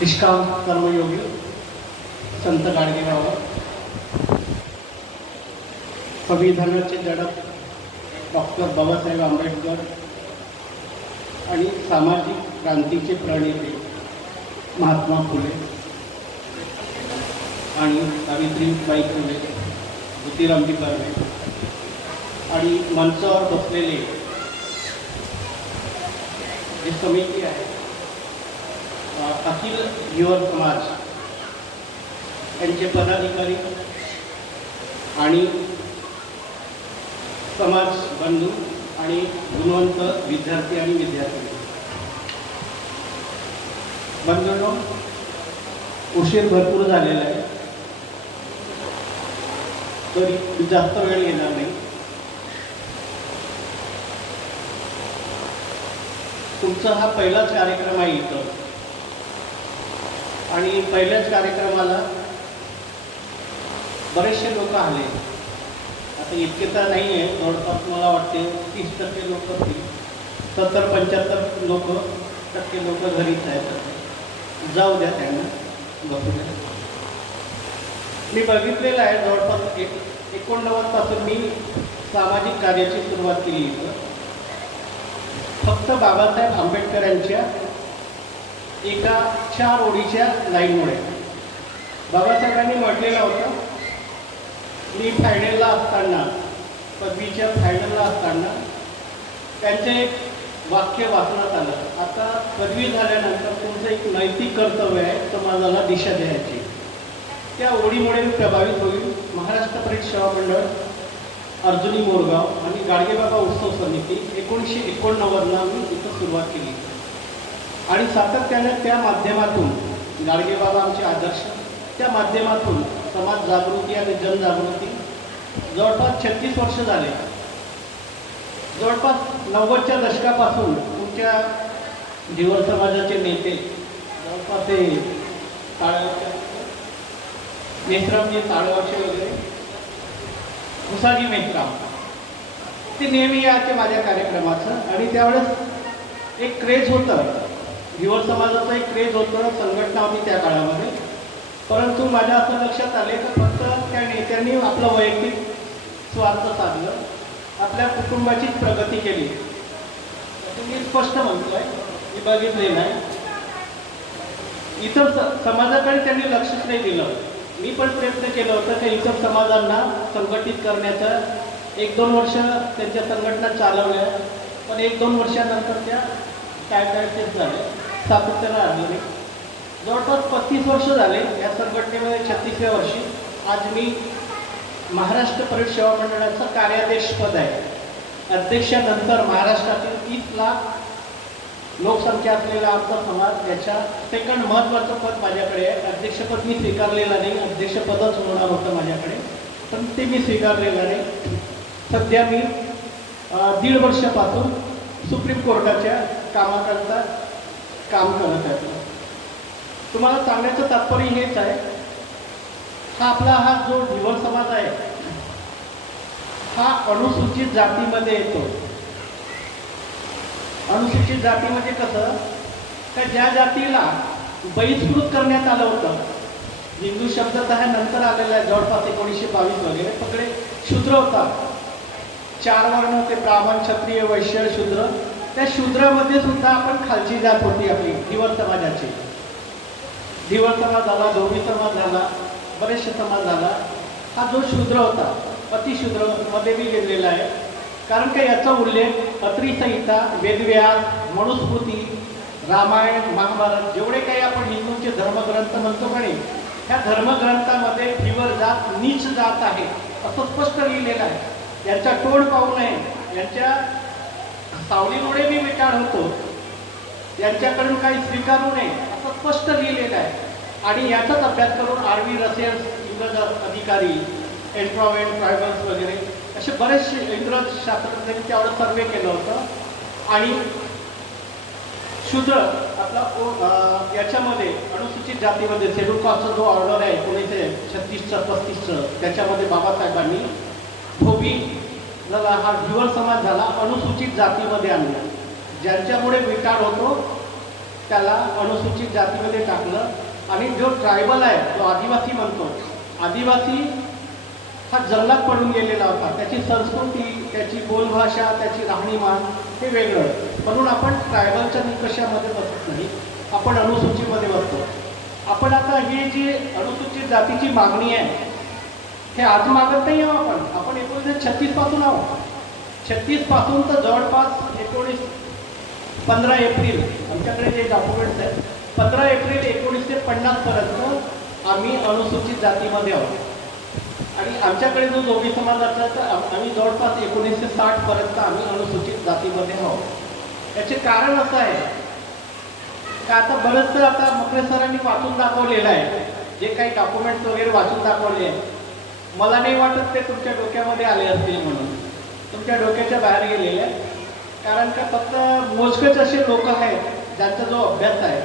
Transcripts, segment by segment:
निष्काम कर्मयोगी संत गाडगेबाबा संविधानाचे जनक डॉक्टर बाबासाहेब आंबेडकर आणि सामाजिक क्रांतीचे प्रणेते महात्मा फुले आणि सावित्रीबाई फुले ज्योतिरामजी कर्वे आणि मंचावर बसलेले जी समिती आहे अखिल युवक समाज यांचे पदाधिकारी आणि समाज बंधू आणि गुणवंत विद्यार्थी आणि विद्यार्थी. बंधूंनो उशीर भरपूर झालेला आहे. तरी जास्त वेळ घेणार नाही. तुमचा हा पहिलाच कार्यक्रम आहे इथं. आणि पहिल्याच कार्यक्रमाला बरेचसे लोक आले. आता इतके तर नाही आहे जवळपास मला वाटते तीस टक्के लोक असतील सत्तर पंच्याहत्तर लोक टक्के लोक घरीच आहेत जाऊ द्या त्यांना बसू द्या. मी बघितलेलं आहे जवळपास एक एकोणनव्वदपासून मी सामाजिक कार्याची सुरुवात केली इथं. फक्त बाबासाहेब आंबेडकरांच्या एका चार ओळीच्या लाईनमुळे. बाबासाहेबांनी म्हटलेलं होतं मी फायनलला असताना पदवीच्या फायनलला असताना त्यांचे एक वाक्य वाचण्यात आलं. आता पदवी झाल्यानंतर तुमचं एक नैतिक कर्तव्य आहे समाजाला दिशा द्यायची. त्या ओढीमुळे मी प्रभावित होईल. महाराष्ट्र परीक्षा मंडळ अर्जुनी मोरगाव आणि गाडगेबाबा उत्सव समिती एकोणीसशे एकोणनव्वदला मी इथं सुरुवात केली. आणि सातत्याने त्या माध्यमातून गाडगेबाबा आमचे आदर्श त्या माध्यमातून समाज जागृती आणि जनजागृती जवळपास छत्तीस वर्ष झाले. जवळपास नव्वदच्या दशकापासून तुमच्या धीवर समाजाचे नेते जवळपास ते ताळगावचे नेसरामजी ताळगावचे वगैरे मुसाजी मेश्राम ते नेहमी याचे माझ्या कार्यक्रमाचं आणि त्यावेळेस एक क्रेज होतं. धीवर समाजाचा एक क्रेज होतं संघटना होती त्या काळामध्ये. परंतु माझ्या असं लक्षात आले तर फक्त त्या नेत्यांनी आपलं वैयक्तिक स्वार्थ साधलं आपल्या कुटुंबाचीच प्रगती केली. मी स्पष्ट म्हणतोय मी बघितलेलं आहे. इतर समाजाकडे त्यांनी लक्षच नाही दिलं. मी पण प्रयत्न केला होता की इतर समाजांना संघटित करण्याचं. एक दोन वर्ष त्यांच्या संघटना चालवल्या पण एक दोन वर्षानंतर त्या काय काय तेच झाले. सातत्यानं आणली जवळपास पस्तीस वर्ष झाले या संघटनेमध्ये छत्तीसव्या वर्षी. आज मी महाराष्ट्र परिषद सेवा मंडळाचं कार्यादेश पद आहे. अध्यक्षानंतर महाराष्ट्रातील तीस लाख लोकसंख्या असलेला आमचा समाज याच्या सेकंड महत्त्वाचं पद माझ्याकडे आहे. अध्यक्षपद मी स्वीकारलेलं नाही. अध्यक्षपदच होणार होतं माझ्याकडे. पण ते मी स्वीकारलेलं नाही. सध्या मी दीड वर्षापासून सुप्रीम कोर्टाच्या कामाकरता काम करत आहे तुम्हाला सांगण्याचं तात्पर्य हेच आहे हा आपला हा जो धिवर समाज आहे हा अनुसूचित जातीमध्ये येतो. अनुसूचित जाती म्हणजे कसं का ज्या जातीला बहिष्कृत करण्यात आलं होतं हिंदू शब्द तर हा नंतर आलेला आहे जवळपास एकोणीसशे बावीस वगैरे पकडे शूद्र होता. चार वर्ण होते ब्राह्मण क्षत्रिय वैश्य शूद्र त्या शूद्रामध्ये सुद्धा आपण खालची जात होती आपली धीवर समाजाची धीवर समाज झाला धोबी समाज झाला बरेचसे समाज झाला. हा जो शूद्र होता अतिशूद्रमध्ये मी गेलेला आहे. कारण का याचा उल्लेख अत्रिसंहिता वेदव्यास मनुस्मृती रामायण महाभारत जेवढे काही आपण हिंदूंचे धर्मग्रंथ म्हणतो म्हणे ह्या धर्मग्रंथामध्ये धीवर जात नीच जात आहे असं स्पष्ट लिहिलेलं आहे. यांचा तोड पाहू नये यांच्या सावलीमुळे मी विटाळ होतो. यांच्याकडून काही स्वीकारू नये असं स्पष्ट लिहिलेलं आहे. आणि याचाच अभ्यास करून आर्मी व्ही रसेल्स इंग्रज अधिकारी एन्ट्रॉवेंट ट्रायबल्स वगैरे असे बरेचसे इंग्रज शास्त्रज्ञांनी त्यावर सर्वे केलं होतं. आणि शूद्र आपला ओ- याच्यामध्ये अनुसूचित जातीमध्ये शेड्यूल कास्टचा जो ऑर्डर आहे एकोणीसशे छत्तीसचं पस्तीसचं त्याच्यामध्ये बाबासाहेबांनी धोबी झाला हा ध्युवर समाज झाला अनुसूचित जातीमध्ये आणला. ज्यांच्यामुळे विकार होतो त्याला अनुसूचित जातीमध्ये टाकलं. आणि जो ट्रायबल आहे तो आदिवासी म्हणतो आदिवासी हा जंगलात पडून गेलेला होता. त्याची संस्कृती त्याची बोलभाषा त्याची राहणीमान हे वेगळं. म्हणून आपण ट्रायबलच्या निकषामध्ये बसत नाही. आपण अनुसूचीमध्ये बसतो. आपण आता ही जी अनुसूचित जातीची मागणी आहे हे आज मागत नाही आहोत आपण. आपण एकोणीसशे छत्तीसपासून आहोत. छत्तीसपासून तर जवळपास एकोणीस पंधरा एप्रिल आमच्याकडे जे डॉक्युमेंट्स आहेत पंधरा एप्रिल एकोणीसशे पन्नासपर्यंत आम्ही अनुसूचित जातीमध्ये आहोत. आणि आमच्याकडे जो जोगी समाज असला तर आम्ही जवळपास एकोणीसशे साठपर्यंत आम्ही अनुसूचित जातीमध्ये आहोत. याचे कारण असं आहे का आता बरंचसं आता मकरे सरांनी वाचून दाखवलेलं आहे जे काही डॉक्युमेंट्स वगैरे वाचून दाखवले आहे मला नाही वाटत ते तुमच्या डोक्यामध्ये आले असतील म्हणून. तुमच्या डोक्याच्या बाहेर गेलेले कारण का फक्त मोजकेच असे लोक आहेत ज्यांचा जो अभ्यास आहे.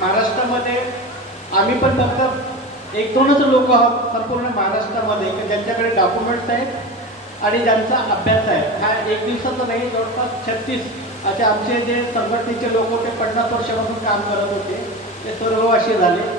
महाराष्ट्रामध्ये आम्ही पण फक्त एक दोनच लोक आहोत संपूर्ण महाराष्ट्रामध्ये की ज्यांच्याकडे डॉक्युमेंट्स आहेत आणि ज्यांचा अभ्यास आहे. हा एक दिवसाचा नाही जवळपास छत्तीस असे आमचे जे संघटनेचे लोक होते पन्नास वर्षापासून काम करत होते ते स्वर्गवासी झाले.